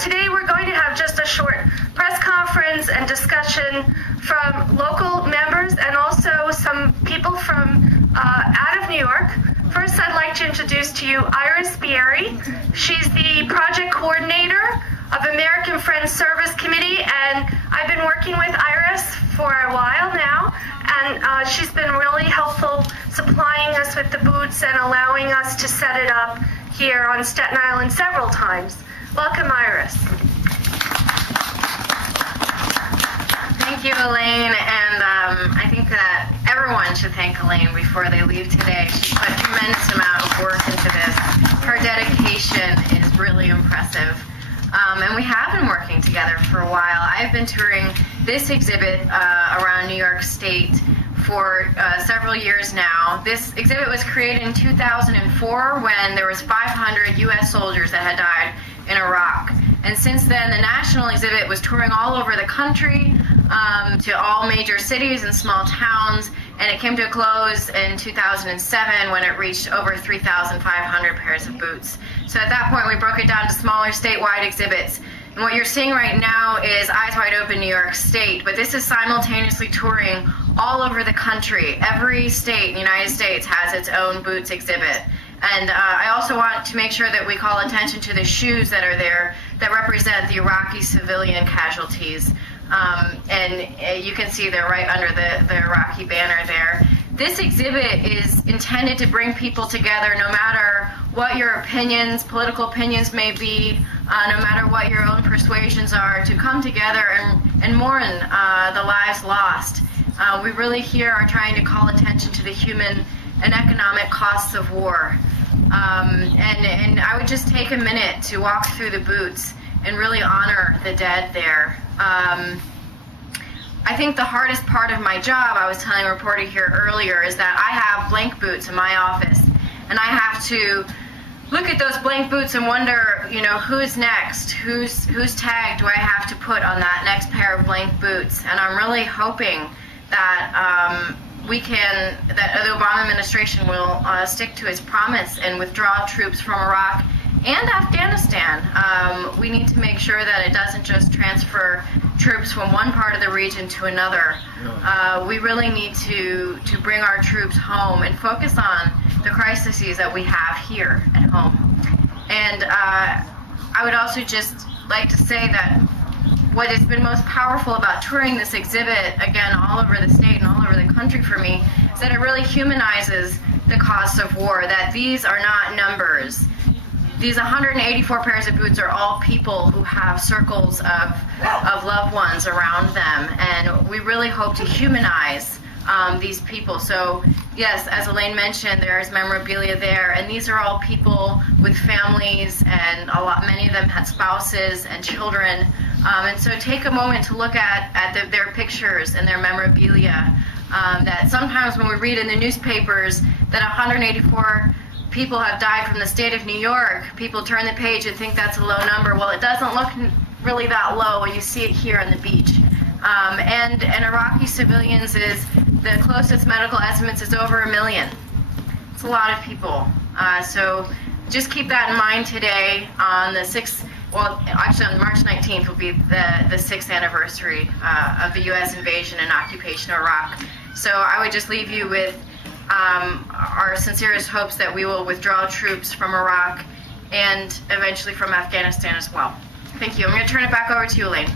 Today we're going to have just a short press conference and discussion from local members and also some people from out of New York. First, I'd like to introduce to you Iris Bieri. She's the project coordinator of American Friends Service Committee, and I've been working with Iris for a while now, and she's been really helpful supplying us with the boots and allowing us to set it up here on Staten Island several times. Welcome, Iris. Thank you, Elaine, and I think that everyone should thank Elaine before they leave today. She put a tremendous amount of work into this. Her dedication is really impressive. And we have been working together for a while. I've been touring this exhibit around New York State for several years now. This exhibit was created in 2004 when there was 500 U.S. soldiers that had died in Iraq. And since then, the national exhibit was touring all over the country to all major cities and small towns, and it came to a close in 2007 when it reached over 3,500 pairs of boots. So at that point, we broke it down to smaller statewide exhibits. And what you're seeing right now is Eyes Wide Open New York State, but this is simultaneously touring all over the country. Every state in the United States has its own boots exhibit. And I also want to make sure that we call attention to the shoes that are there that represent the Iraqi civilian casualties. And you can see they're right under the Iraqi banner there. This exhibit is intended to bring people together no matter what your opinions, political opinions may be, no matter what your own persuasions are, to come together and mourn the lives lost. We really here are trying to call attention to the human and economic costs of war. And I would just take a minute to walk through the boots and really honor the dead there. I think the hardest part of my job, I was telling a reporter here earlier, is that I have blank boots in my office, and I have to look at those blank boots and wonder, you know, who's next? Whose tag do I have to put on that next pair of blank boots? And I'm really hoping that that the Obama administration will stick to its promise and withdraw troops from Iraq and Afghanistan. We need to make sure that it doesn't just transfer troops from one part of the region to another. We really need to bring our troops home and focus on the crises that we have here at home. And I would also just like to say that what has been most powerful about touring this exhibit, again, all over the state and all over the country for me, is that it really humanizes the costs of war, that these are not numbers. These 184 pairs of boots are all people who have circles of loved ones around them, and we really hope to humanize these people. So yes, as Elaine mentioned, there's memorabilia there, and these are all people with families, and many of them had spouses and children. And so take a moment to look at their pictures and their memorabilia. That sometimes when we read in the newspapers that 184 people have died from the state of New York, people turn the page and think that's a low number. Well, it doesn't look really that low when you see it here on the beach. And Iraqi civilians is, the closest medical estimates is over 1 million. It's a lot of people. So just keep that in mind today on the 6th, well, actually on March 19th will be the 6th anniversary of the U.S. invasion and occupation of Iraq. So I would just leave you with our sincerest hopes that we will withdraw troops from Iraq and eventually from Afghanistan as well. Thank you. I'm going to turn it back over to you, Elaine.